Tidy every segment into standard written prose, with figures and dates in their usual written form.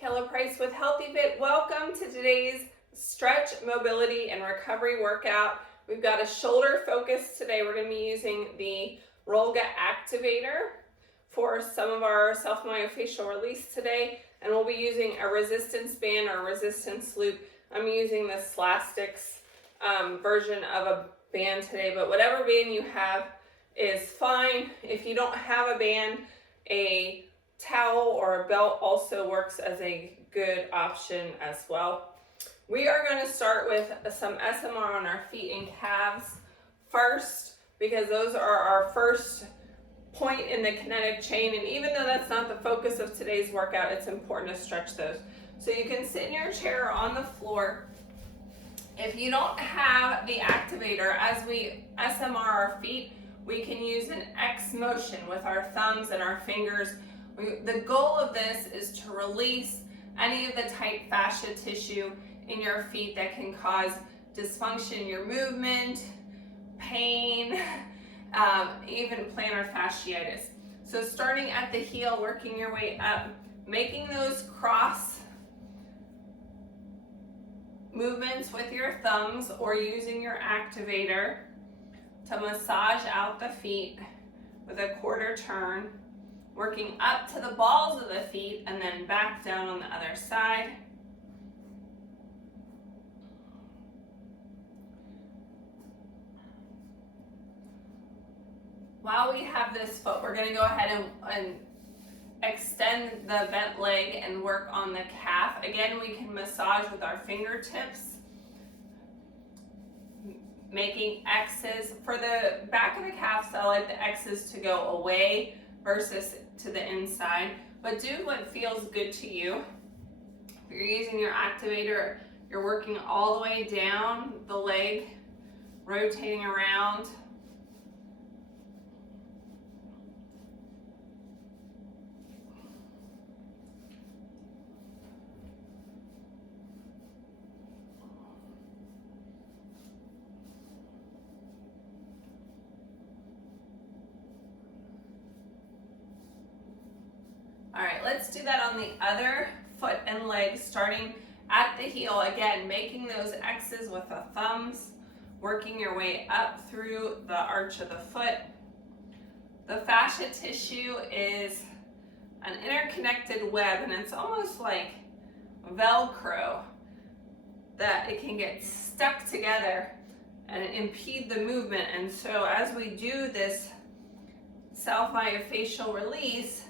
Keller Price with Healthy Fit. Welcome to today's stretch, mobility, and recovery workout. We've got a shoulder focus today. We're going to be using the Rolga Activator for some of our self-myofascial release today, and we'll be using a resistance band or resistance loop. I'm using the Slastics version of a band today, but whatever band you have is fine. If you don't have a band, a towel or a belt also works as a good option as well. We are going to start with some SMR on our feet and calves first, because those are our first point in the kinetic chain, and even though that's not the focus of today's workout, it's important to stretch those. So you can sit in your chair or on the floor. If you don't have the activator, as we SMR our feet, we can use an X motion with our thumbs and our fingers. The goal of this is to release any of the tight fascia tissue in your feet that can cause dysfunction in your movement, pain, even plantar fasciitis. So starting at the heel, working your way up, making those cross movements with your thumbs or using your activator to massage out the feet with a quarter turn, working up to the balls of the feet and then back down on the other side. While we have this foot, we're going to go ahead and extend the bent leg and work on the calf. Again, we can massage with our fingertips, making X's. For the back of the calves, I like the X's to go away versus to the inside, but do what feels good to you. If you're using your activator, you're working all the way down the leg, rotating around. All right, let's do that on the other foot and leg, starting at the heel. Again, making those X's with the thumbs, working your way up through the arch of the foot. The fascia tissue is an interconnected web, and it's almost like Velcro, that it can get stuck together and impede the movement. And so as we do this self-myofascial release,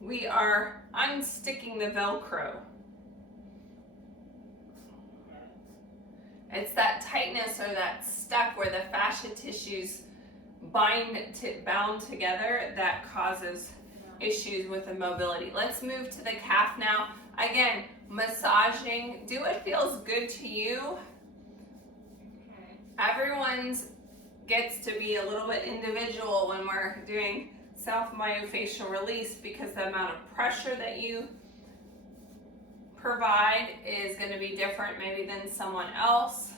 we are unsticking the Velcro. It's that tightness or that stuck where the fascia tissues bound together that causes issues with the mobility. Let's move to the calf now. Again, massaging. Do what feels good to you. Everyone's gets to be a little bit individual when we're doing self-myofascial release, because the amount of pressure that you provide is going to be different maybe than someone else.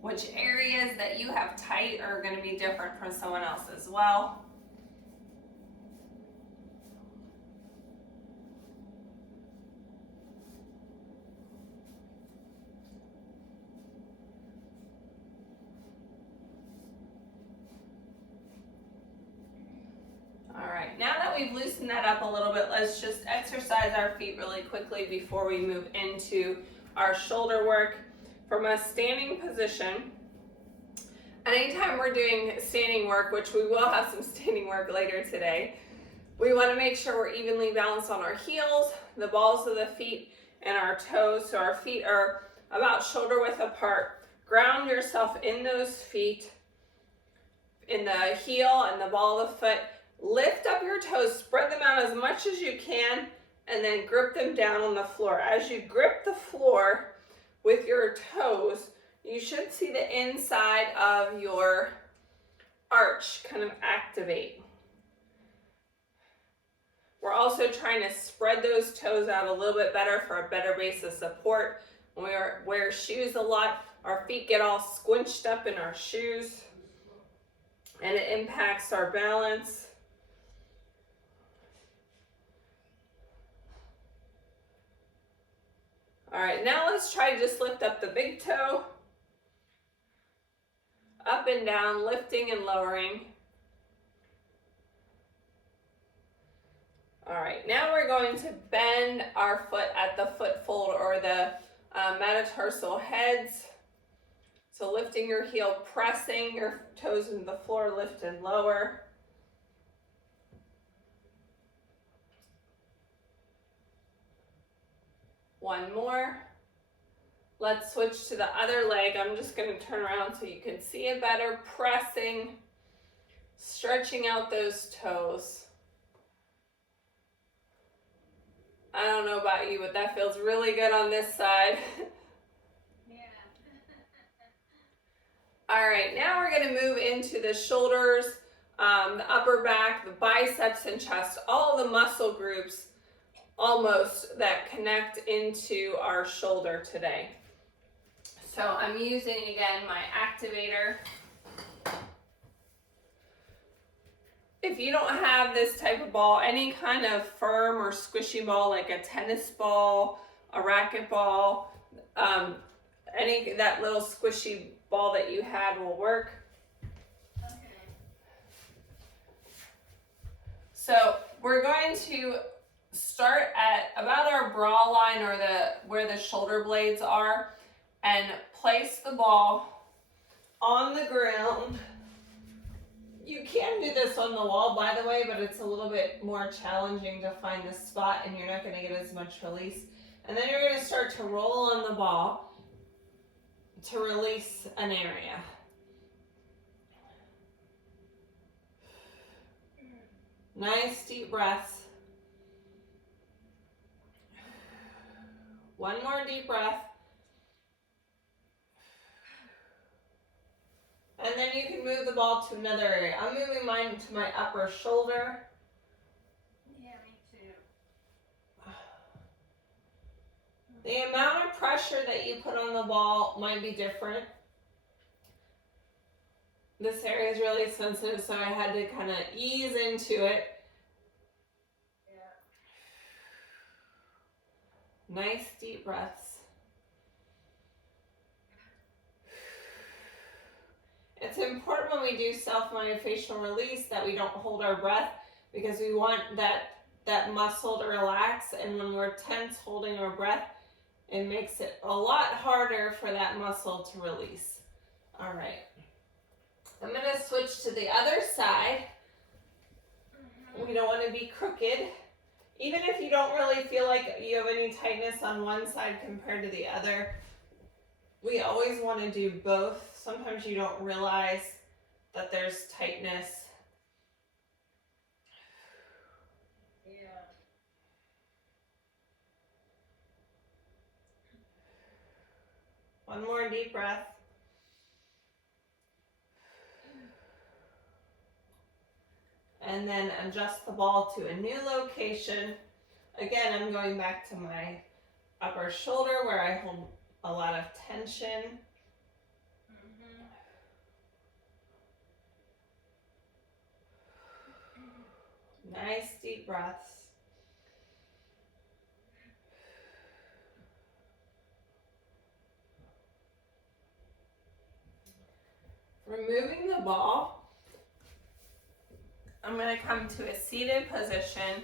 Which areas that you have tight are going to be different from someone else as well. Now that we've loosened that up a little bit, let's just exercise our feet really quickly before we move into our shoulder work. From a standing position, anytime we're doing standing work, which we will have some standing work later today, we want to make sure we're evenly balanced on our heels, the balls of the feet, and our toes. So our feet are about shoulder width apart. Ground yourself in those feet, in the heel and the ball of the foot. Lift up your toes, spread them out as much as you can, and then grip them down on the floor. As you grip the floor with your toes, you should see the inside of your arch kind of activate. We're also trying to spread those toes out a little bit better for a better base of support. When we wear shoes a lot, our feet get all squinched up in our shoes, and it impacts our balance. All right, now let's try to just lift up the big toe. Up and down, lifting and lowering. All right, now we're going to bend our foot at the foot fold or the metatarsal heads. So lifting your heel, pressing your toes into the floor, lift and lower. One more. Let's switch to the other leg. I'm just going to turn around so you can see it better. Pressing, stretching out those toes. I don't know about you, but that feels really good on this side. Yeah. All right, now we're going to move into the shoulders, the upper back, the biceps and chest, all the muscle groups almost that connect into our shoulder today. So I'm using, again, my activator. If you don't have this type of ball, any kind of firm or squishy ball like a tennis ball, a racket ball, that little squishy ball that you had will work. Okay. So we're going to start at about our bra line or where the shoulder blades are and place the ball on the ground. You can do this on the wall, by the way, but it's a little bit more challenging to find this spot and you're not going to get as much release. And then you're going to start to roll on the ball to release an area. Nice deep breaths. One more deep breath. And then you can move the ball to another area. I'm moving mine to my upper shoulder. Yeah, me too. The amount of pressure that you put on the ball might be different. This area is really sensitive, so I had to kind of ease into it. Yeah. Nice deep breaths. It's important when we do self-myofascial release that we don't hold our breath because we want that muscle to relax, and when we're tense holding our breath, it makes it a lot harder for that muscle to release. All right. I'm going to switch to the other side. We don't want to be crooked. Even if you don't really feel like you have any tightness on one side compared to the other, we always want to do both. Sometimes you don't realize that there's tightness. Yeah. One more deep breath. And then adjust the ball to a new location. Again, I'm going back to my upper shoulder where I hold a lot of tension. Nice deep breaths. Removing the ball, I'm going to come to a seated position.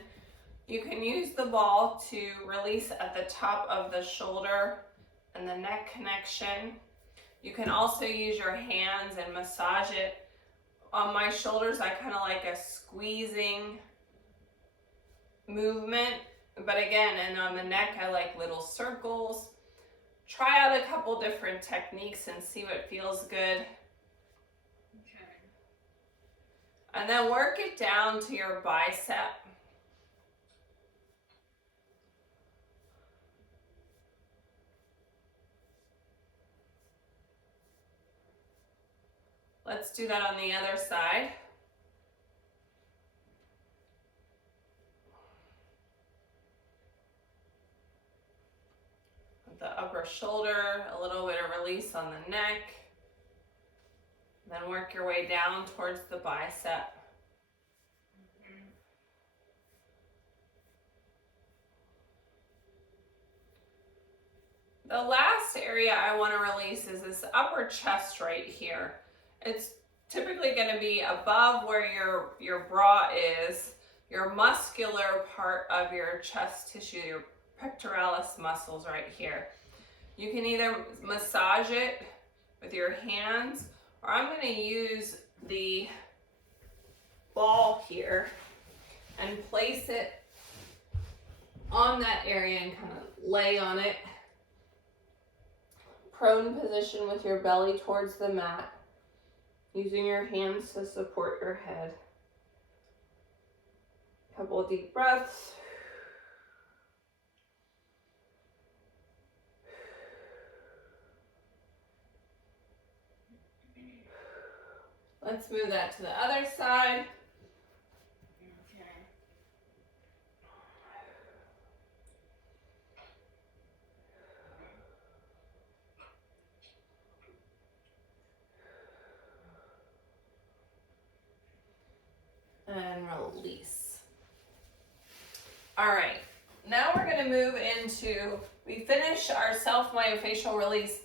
You can use the ball to release at the top of the shoulder and the neck connection. You can also use your hands and massage it. On my shoulders, I kind of like a squeezing movement, but again, and on the neck, I like little circles. Try out a couple different techniques and see what feels good. Okay. And then work it down to your bicep. Let's do that on the other side. The upper shoulder, a little bit of release on the neck. Then work your way down towards the bicep. The last area I want to release is this upper chest right here. It's typically going to be above where your bra is, your muscular part of your chest tissue, your pectoralis muscles right here. You can either massage it with your hands, or I'm going to use the ball here and place it on that area and kind of lay on it. Prone position with your belly towards the mat, using your hands to support your head. Couple of deep breaths. Let's move that to the other side. And release. All right, now we're going to move into, we finish our self-myofascial release.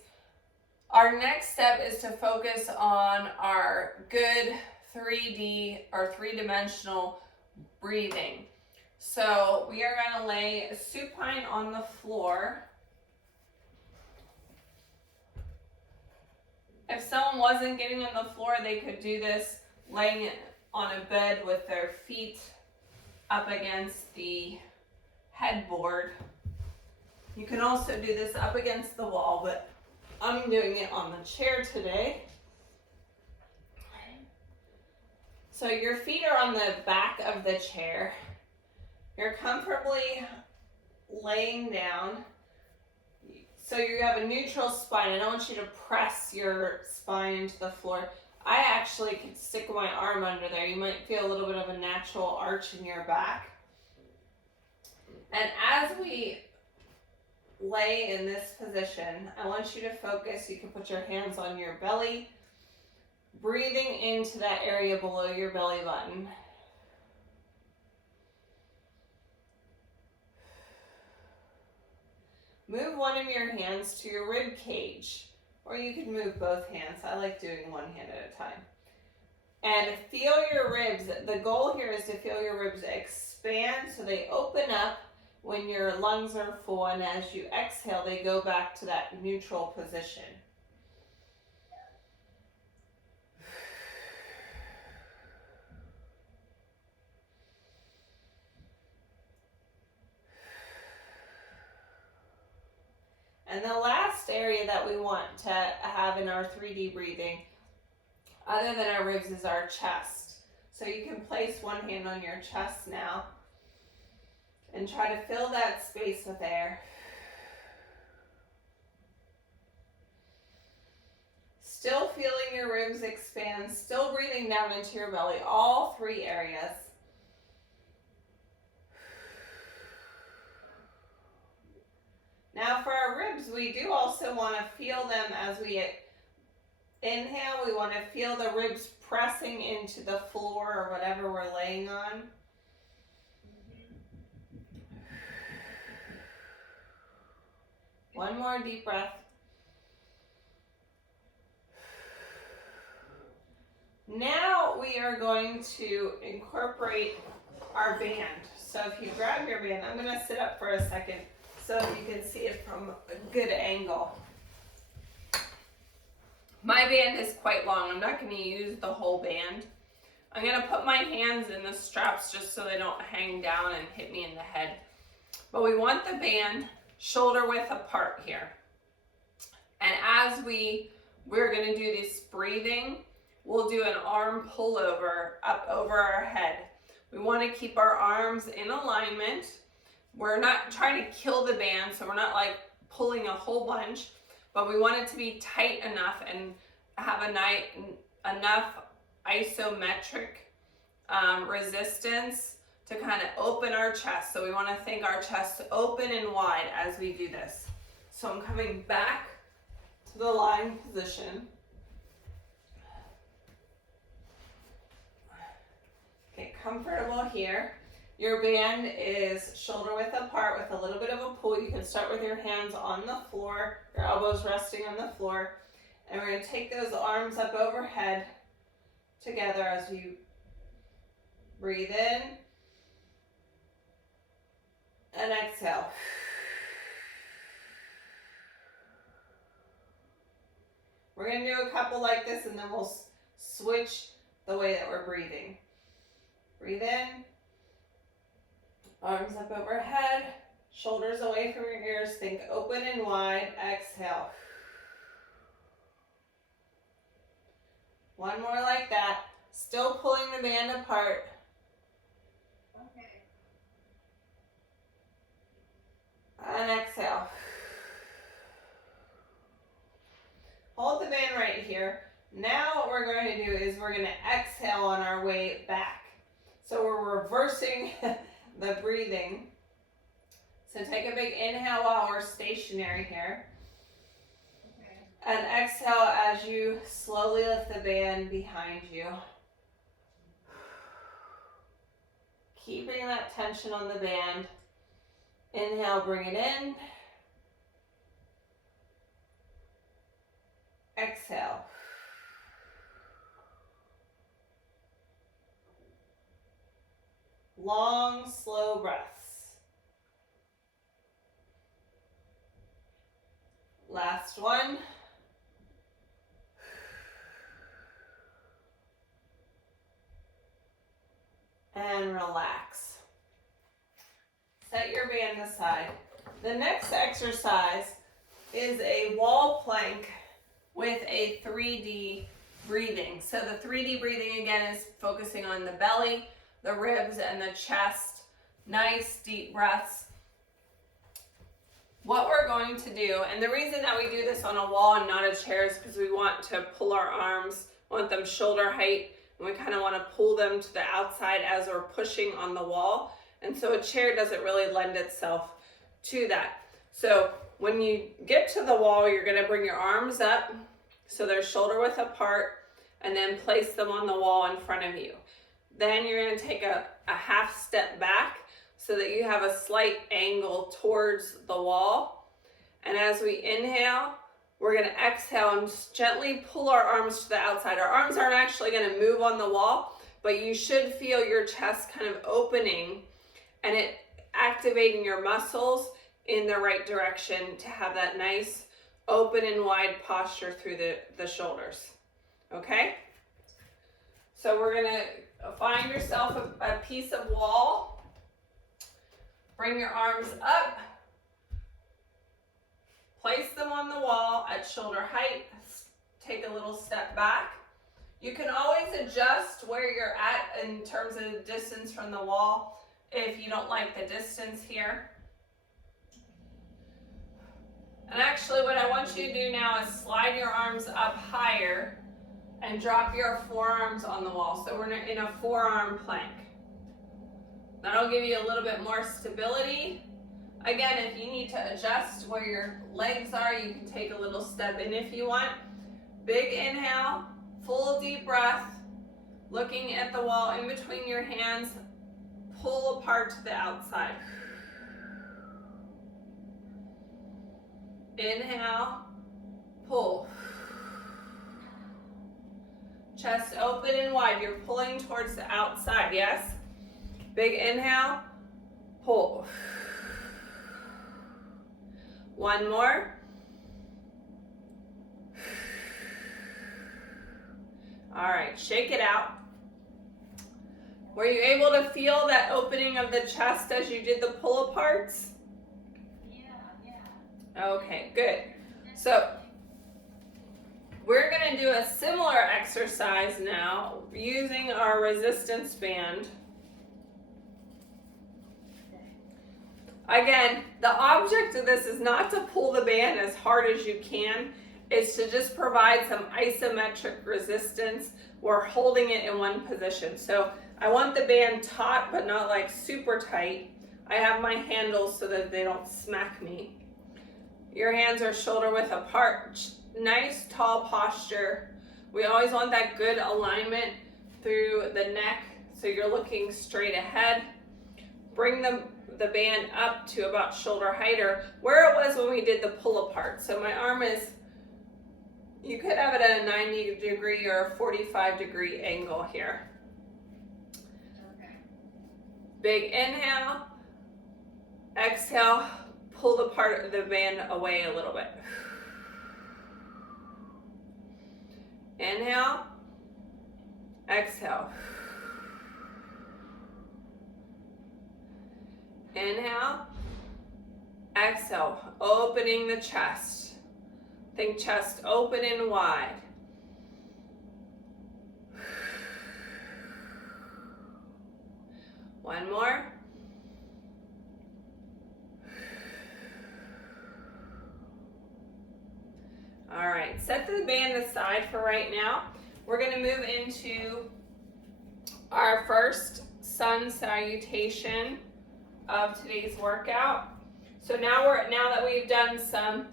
Our next step is to focus on our good 3D or three-dimensional breathing. So we are going to lay supine on the floor. If someone wasn't getting on the floor, they could do this laying on a bed with their feet up against the headboard. You can also do this up against the wall, but I'm doing it on the chair today. So your feet are on the back of the chair. You're comfortably laying down. So you have a neutral spine. I don't want you to press your spine into the floor. I actually could stick my arm under there. You might feel a little bit of a natural arch in your back. And as we lay in this position, I want you to focus. You can put your hands on your belly, breathing into that area below your belly button. Move one of your hands to your rib cage, or you can move both hands. I like doing one hand at a time. And feel your ribs. The goal here is to feel your ribs expand so they open up when your lungs are full, and as you exhale, they go back to that neutral position. And the last area that we want to have in our 3D breathing, other than our ribs, is our chest. So you can place one hand on your chest now and try to fill that space with air. Still feeling your ribs expand, still breathing down into your belly, all three areas. Now for our ribs, we do also want to feel them as we inhale. We want to feel the ribs pressing into the floor or whatever we're laying on. One more deep breath. Now we are going to incorporate our band. So if you grab your band, I'm going to sit up for a second so you can see it from a good angle. My band is quite long. I'm not going to use the whole band. I'm going to put my hands in the straps just so they don't hang down and hit me in the head. But we want the band shoulder width apart here. And as we're going to do this breathing, we'll do an arm pullover up over our head. We want to keep our arms in alignment. We're not trying to kill the band, so we're not like pulling a whole bunch, but we want it to be tight enough and have enough isometric resistance to kind of open our chest. So we want to think our chest open and wide as we do this. So I'm coming back to the lying position. Get comfortable here. Your band is shoulder width apart with a little bit of a pull. You can start with your hands on the floor, your elbows resting on the floor. And we're going to take those arms up overhead together as you breathe in and exhale. We're going to do a couple like this, and then we'll switch the way that we're breathing. Breathe in, arms up overhead, shoulders away from your ears, think open and wide, exhale. One more like that, still pulling the band apart. Okay. And exhale. Hold the band right here. Now what we're going to do is we're going to exhale on our way back. So we're reversing the breathing. So take a big inhale while we're stationary here. Okay. And exhale as you slowly lift the band behind you. Keeping that tension on the band. Inhale, bring it in. Exhale. Long, slow breaths. Last one. And relax. Set your band aside. The next exercise is a wall plank with a 3D breathing. So the 3D breathing again is focusing on the belly, the ribs, and the chest. Nice deep breaths. What we're going to do, and the reason that we do this on a wall and not a chair is because we want to pull our arms, want them shoulder height, and we kind of want to pull them to the outside as we're pushing on the wall. And so a chair doesn't really lend itself to that. So when you get to the wall, you're going to bring your arms up so they're shoulder width apart, and then place them on the wall in front of you. Then you're going to take a half step back so that you have a slight angle towards the wall. And as we inhale, we're going to exhale and just gently pull our arms to the outside. Our arms aren't actually going to move on the wall, but you should feel your chest kind of opening and it activating your muscles in the right direction to have that nice open and wide posture through the shoulders. Okay? So we're going to find yourself a piece of wall. Bring your arms up. Place them on the wall at shoulder height. Take a little step back. You can always adjust where you're at in terms of the distance from the wall if you don't like the distance here. And actually what I want you to do now is slide your arms up higher and drop your forearms on the wall. So we're in a forearm plank. That'll give you a little bit more stability. Again, if you need to adjust where your legs are, you can take a little step in if you want. Big inhale, full deep breath, looking at the wall in between your hands, pull apart to the outside. Inhale, pull. Chest open and wide, you're pulling towards the outside, yes? Big inhale, pull. One more. All right, shake it out. Were you able to feel that opening of the chest as you did the pull aparts? Okay, good. So we're going to do a similar exercise now using our resistance band. Again, the object of this is not to pull the band as hard as you can. It's to just provide some isometric resistance. We're holding it in one position. So I want the band taut, but not like super tight. I have my handles so that they don't smack me. Your hands are shoulder width apart. Nice tall posture. We always want that good alignment through the neck so you're looking straight ahead. bring the band up to about shoulder height, or where it was when we did the pull apart. So my arm is, you could have it at a 90-degree or a 45-degree angle here. Okay. Big inhale, exhale, pull the part of the band away a little bit. Inhale, exhale. Inhale, exhale, opening the chest. Think chest open and wide. One more. All right, set the band aside for right now. We're going to move into our first sun salutation of today's workout. So now that we've done some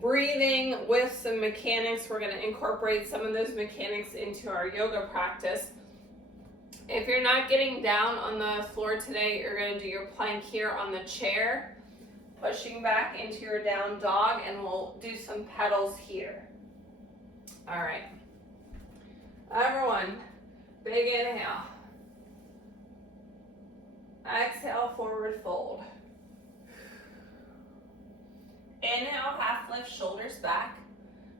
breathing with some mechanics, we're going to incorporate some of those mechanics into our yoga practice. If you're not getting down on the floor today, you're going to do your plank here on the chair, pushing back into your down dog, and we'll do some pedals here. All right. Everyone, big inhale. Exhale, forward fold. Inhale, half lift, shoulders back.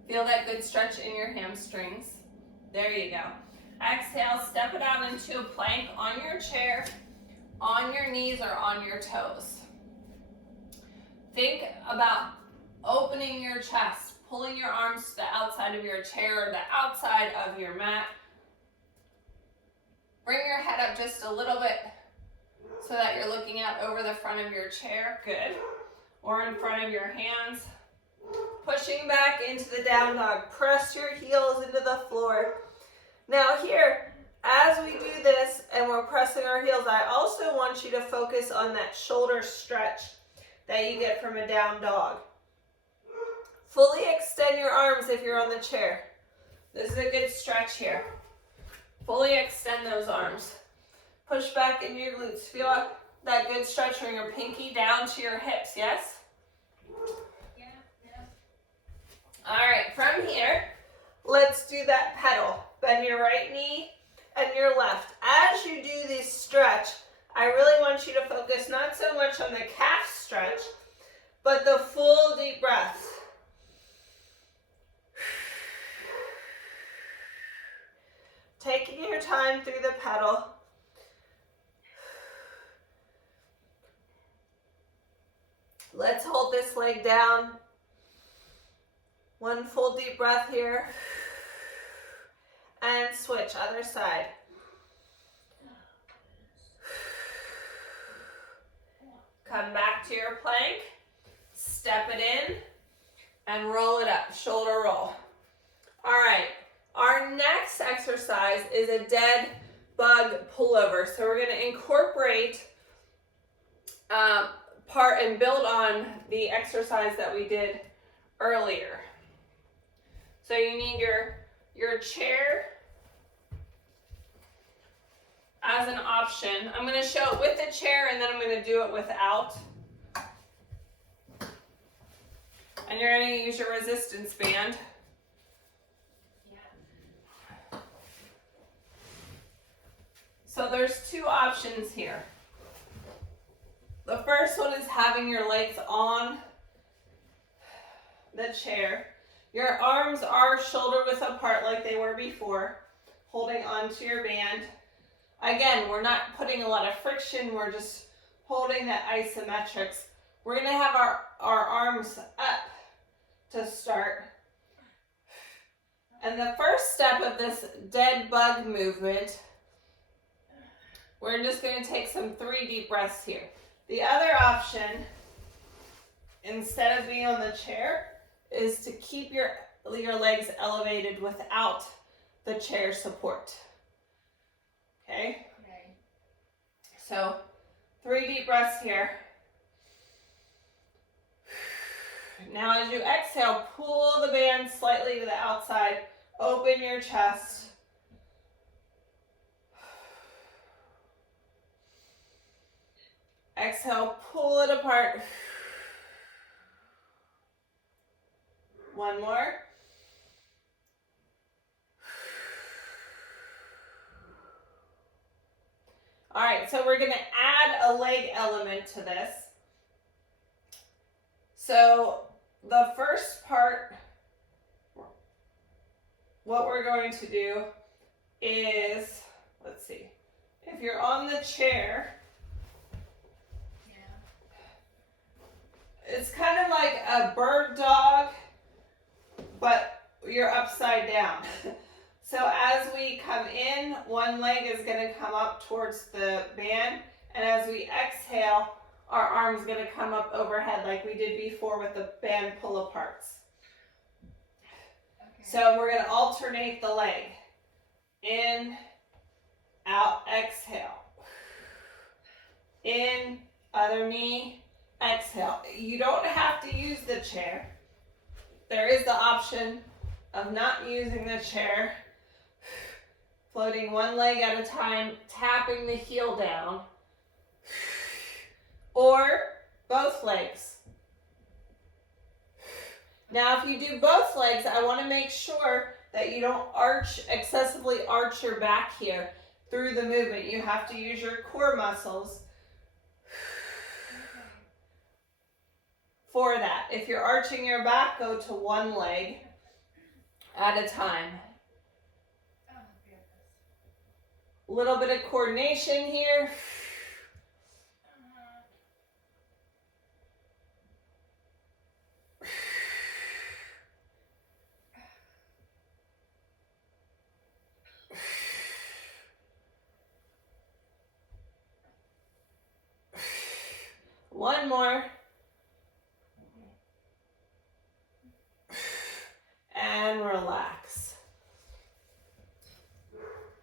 Feel that good stretch in your hamstrings. There you go. Exhale, step it out into a plank on your chair, on your knees or on your toes. Think about opening your chest, pulling your arms to the outside of your chair or the outside of your mat. Bring your head up just a little bit so that you're looking out over the front of your chair. Good. Or in front of your hands. Pushing back into the down dog. Press your heels into the floor. Now here, as we do this and we're pressing our heels, I also want you to focus on that shoulder stretch that you get from a down dog. Fully extend your arms if you're on the chair. This is a good stretch here. Fully extend those arms. Push back into your glutes. Feel that good stretch from your pinky down to your hips, yes? Yeah, yeah. All right, from here, let's do that pedal. Bend your right knee and your left. As you do this stretch, I really want you to focus not so much on the calf stretch, but the full deep breaths. Taking your time through the pedal. Let's hold this leg down. One full deep breath here. And switch, other side. Come back to your plank. Step it in and roll it up, shoulder roll. All right, our next exercise is a dead bug pullover. So we're going to incorporate part and build on the exercise that we did earlier. So you need your chair as an option. I'm going to show it with the chair and then I'm going to do it without. And you're going to use your resistance band. Yeah. So there's two options here. The first one is having your legs on the chair. Your arms are shoulder width apart like they were before, holding onto your band. Again, we're not putting a lot of friction, we're just holding that isometrics. We're going to have our arms up to start. And the first step of this dead bug movement, we're just going to take some 3 deep breaths here. The other option, instead of being on the chair, is to keep your legs elevated without the chair support. Okay? Okay. So 3 deep breaths here. Now as you exhale, pull the band slightly to the outside. Open your chest. Exhale, pull it apart. One more. All right, so we're gonna add a leg element to this. So the first part, what we're going to do is, let's see, if you're on the chair, it's kind of like a bird dog, but you're upside down. So as we come in, one leg is going to come up towards the band, and as we exhale, our arm's going to come up overhead like we did before with the band pull aparts. Okay. So we're going to alternate the leg. In, out, exhale. In, other knee, exhale. You don't have to use the chair. There is the option of not using the chair. Floating one leg at a time, tapping the heel down. Or both legs. Now, if you do both legs, I want to make sure that you don't excessively arch your back here through the movement. You have to use your core muscles for that. If you're arching your back, go to one leg at a time. A little bit of coordination here. One more. And relax.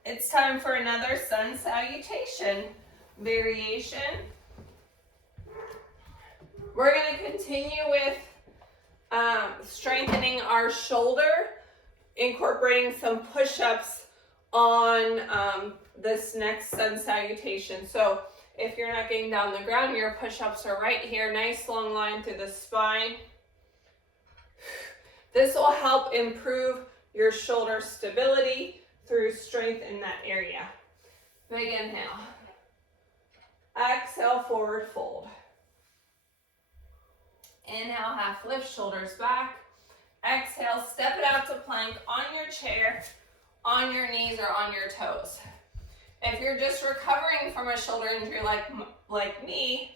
It's time for another sun salutation variation. We're going to continue with strengthening our shoulder, incorporating some push-ups on this next sun salutation. So if you're not getting down the ground, your push-ups are right here. Nice long line through the spine. This will help improve your shoulder stability through strength in that area. Big inhale. Exhale, forward fold. Inhale, half lift, shoulders back. Exhale, step it out to plank on your chair, on your knees or on your toes. If you're just recovering from a shoulder injury like me,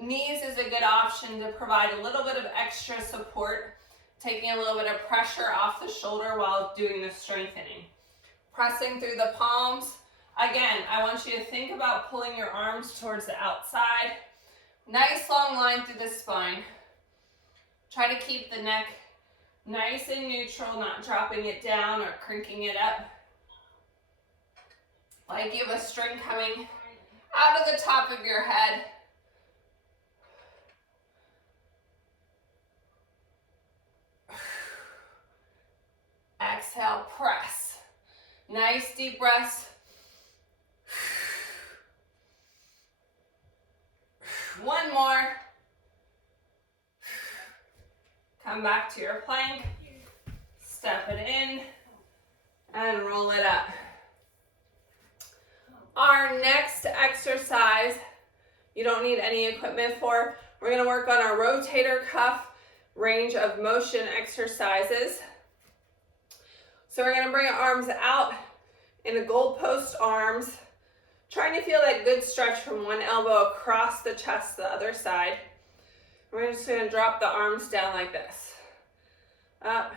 knees is a good option to provide a little bit of extra support, taking a little bit of pressure off the shoulder while doing the strengthening. Pressing through the palms. Again, I want you to think about pulling your arms towards the outside. Nice long line through the spine. Try to keep the neck nice and neutral, not dropping it down or cranking it up. Like you have a string coming out of the top of your head. Exhale, press. Nice deep breaths. One more. Come back to your plank. Step it in and roll it up. Our next exercise, you don't need any equipment for. We're going to work on our rotator cuff range of motion exercises. So we're going to bring our arms out in a goalpost arms, trying to feel that good stretch from one elbow across the chest to the other side. We're just going to drop the arms down like this. Up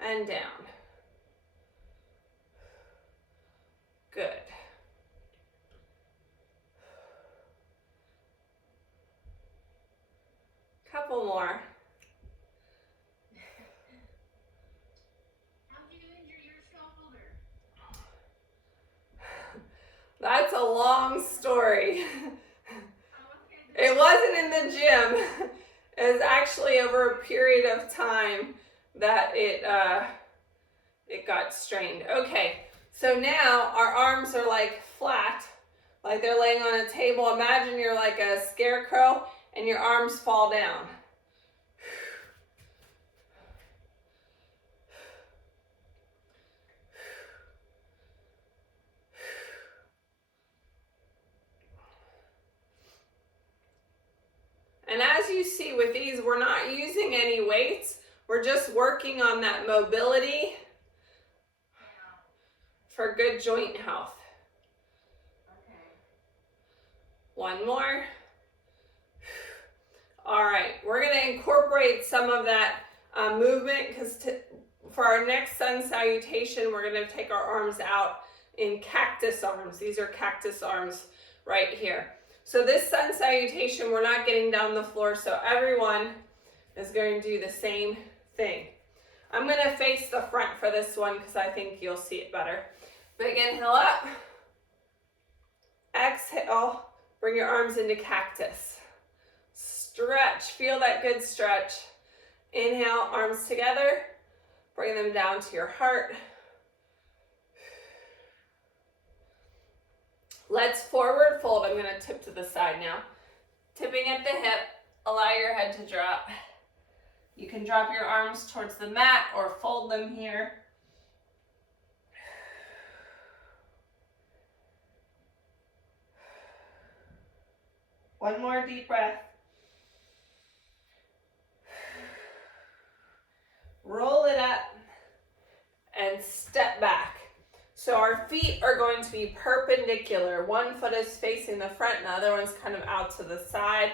and down. Good. Couple more. How'd you injure your shoulder? That's a long story. Okay. It wasn't in the gym. It was actually over a period of time that it got strained. Okay, so now our arms are like flat, like they're laying on a table. Imagine you're like a scarecrow and your arms fall down. And as you see with these, we're not using any weights. We're just working on that mobility for good joint health. Okay. One more. All right, we're gonna incorporate some of that movement because for our next sun salutation, we're gonna take our arms out in cactus arms. These are cactus arms right here. So this sun salutation, we're not getting down the floor, so everyone is going to do the same thing. I'm gonna face the front for this one because I think you'll see it better. Big inhale up. Exhale, bring your arms into cactus. Stretch, feel that good stretch. Inhale, arms together. Bring them down to your heart. Let's forward fold. I'm gonna tip to the side now. Tipping at the hip, allow your head to drop. You can drop your arms towards the mat or fold them here. One more deep breath. Roll it up and step back. So our feet are going to be perpendicular. One foot is facing the front and the other one's kind of out to the side.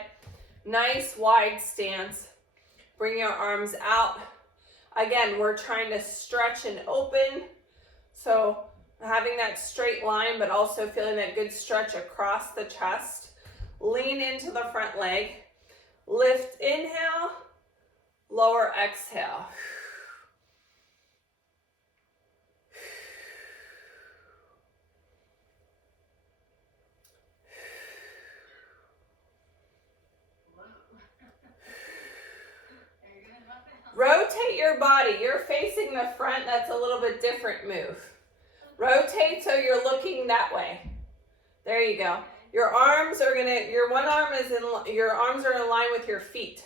Nice wide stance. Bring your arms out. Again, we're trying to stretch and open. So having that straight line, but also feeling that good stretch across the chest. Lean into the front leg. Lift, inhale. Lower, exhale. Rotate your body. You're facing the front. That's a little bit different move. Rotate so you're looking that way. There you go. Your arms are your arms are in line with your feet.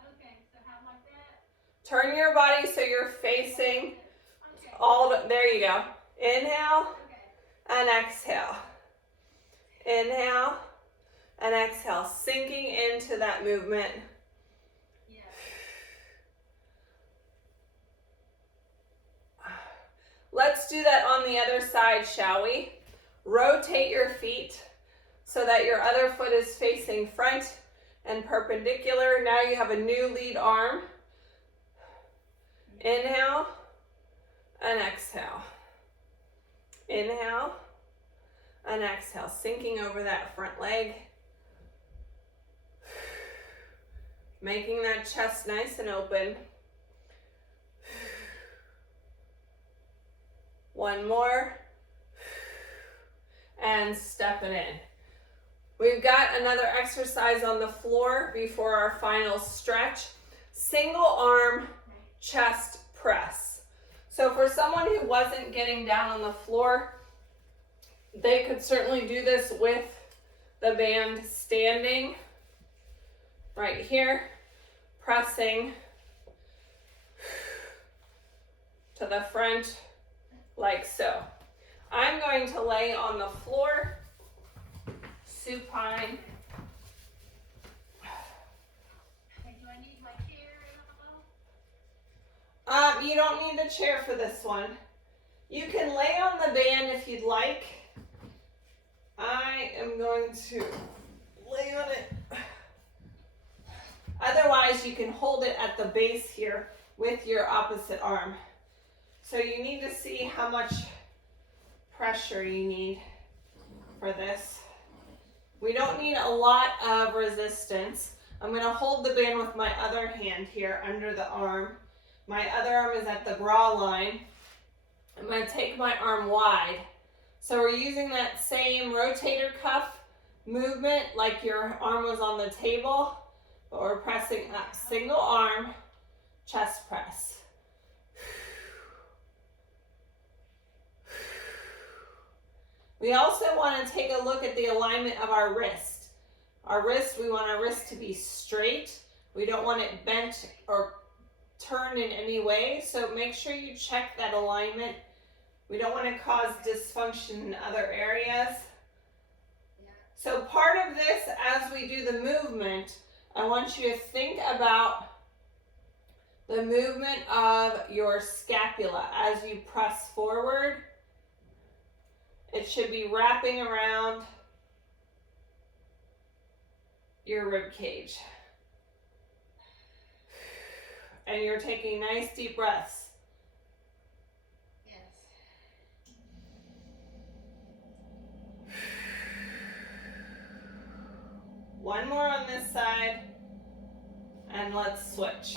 Okay, so how like that? Turn your body so you're facing there you go. Inhale and exhale. Inhale and exhale. Sinking into that movement. Let's do that on the other side, shall we? Rotate your feet so that your other foot is facing front and perpendicular. Now you have a new lead arm. Inhale and exhale. Inhale and exhale, sinking over that front leg. Making that chest nice and open. One more. And step it in. We've got another exercise on the floor before our final stretch. Single arm chest press. So for someone who wasn't getting down on the floor, they could certainly do this with the band standing right here, pressing to the front like so. I'm going to lay on the floor, supine. Okay, do I need my chair and all? You don't need the chair for this one. You can lay on the band if you'd like. I am going to lay on it. Otherwise, you can hold it at the base here with your opposite arm. So you need to see how much pressure you need for this. We don't need a lot of resistance. I'm going to hold the band with my other hand here under the arm. My other arm is at the bra line. I'm going to take my arm wide. So we're using that same rotator cuff movement like your arm was on the table, but we're pressing up. Single arm, chest press. We also want to take a look at the alignment of our wrist. Our wrist, we want our wrist to be straight. We don't want it bent or turned in any way, so make sure you check that alignment. We don't want to cause dysfunction in other areas. So part of this, as we do the movement, I want you to think about the movement of your scapula as you press forward. It should be wrapping around your rib cage. And you're taking nice deep breaths. Yes. One more on this side, and let's switch.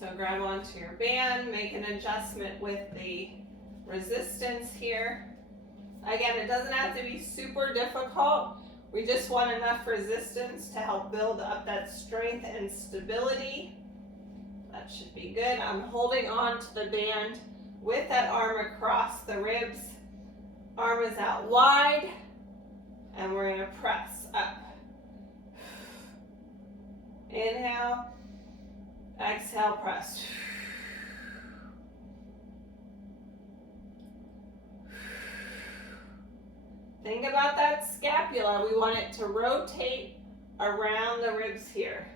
So grab onto your band, make an adjustment with the resistance here. Again, it doesn't have to be super difficult. We just want enough resistance to help build up that strength and stability. That should be good. I'm holding on to the band with that arm across the ribs. Arm is out wide, and we're going to press up. Inhale, exhale, press. Think about that scapula. We want it to rotate around the ribs here.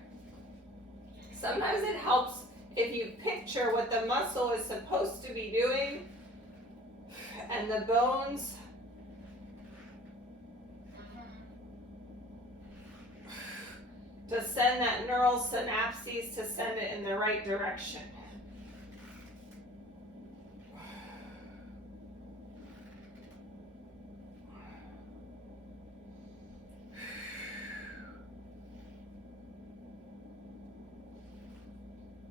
Sometimes it helps if you picture what the muscle is supposed to be doing and the bones to send that neural synapses to send it in the right direction.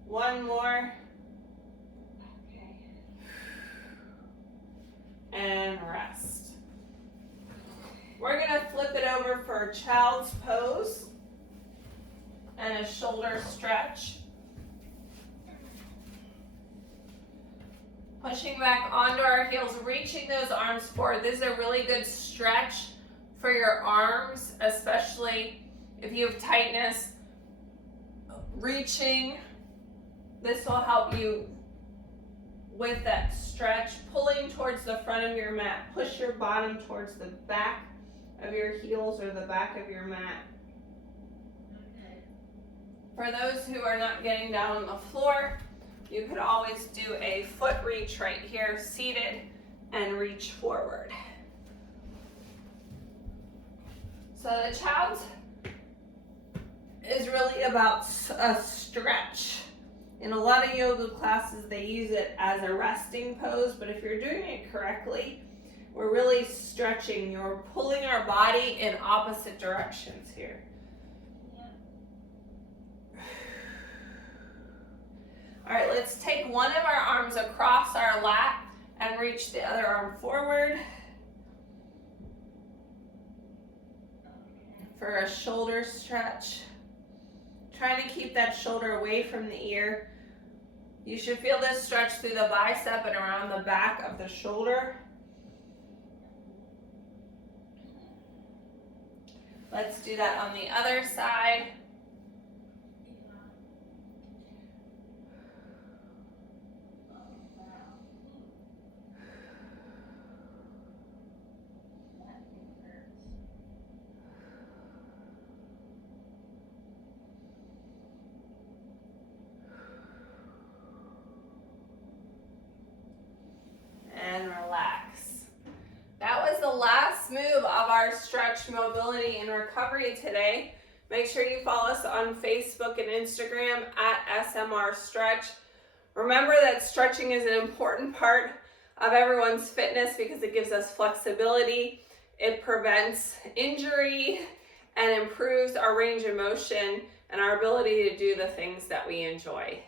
One more. Okay. And rest. We're going to flip it over for child's pose and a shoulder stretch. Pushing back onto our heels, reaching those arms forward. This is a really good stretch for your arms, especially if you have tightness. Reaching. This will help you with that stretch, pulling towards the front of your mat. Push your bottom towards the back of your heels or the back of your mat. Okay. For those who are not getting down on the floor, you could always do a foot reach right here, seated, and reach forward. So the child's is really about a stretch. In a lot of yoga classes, they use it as a resting pose, but if you're doing it correctly, we're really stretching. You're pulling our body in opposite directions here. Yeah. All right, let's take one of our arms across our lap and reach the other arm forward for a shoulder stretch. Trying to keep that shoulder away from the ear. You should feel this stretch through the bicep and around the back of the shoulder. Let's do that on the other side. And relax. That was the last move of our stretch, mobility, and recovery today. Make sure you follow us on Facebook and Instagram at SMR Stretch. Remember that stretching is an important part of everyone's fitness because it gives us flexibility, it prevents injury, and improves our range of motion and our ability to do the things that we enjoy.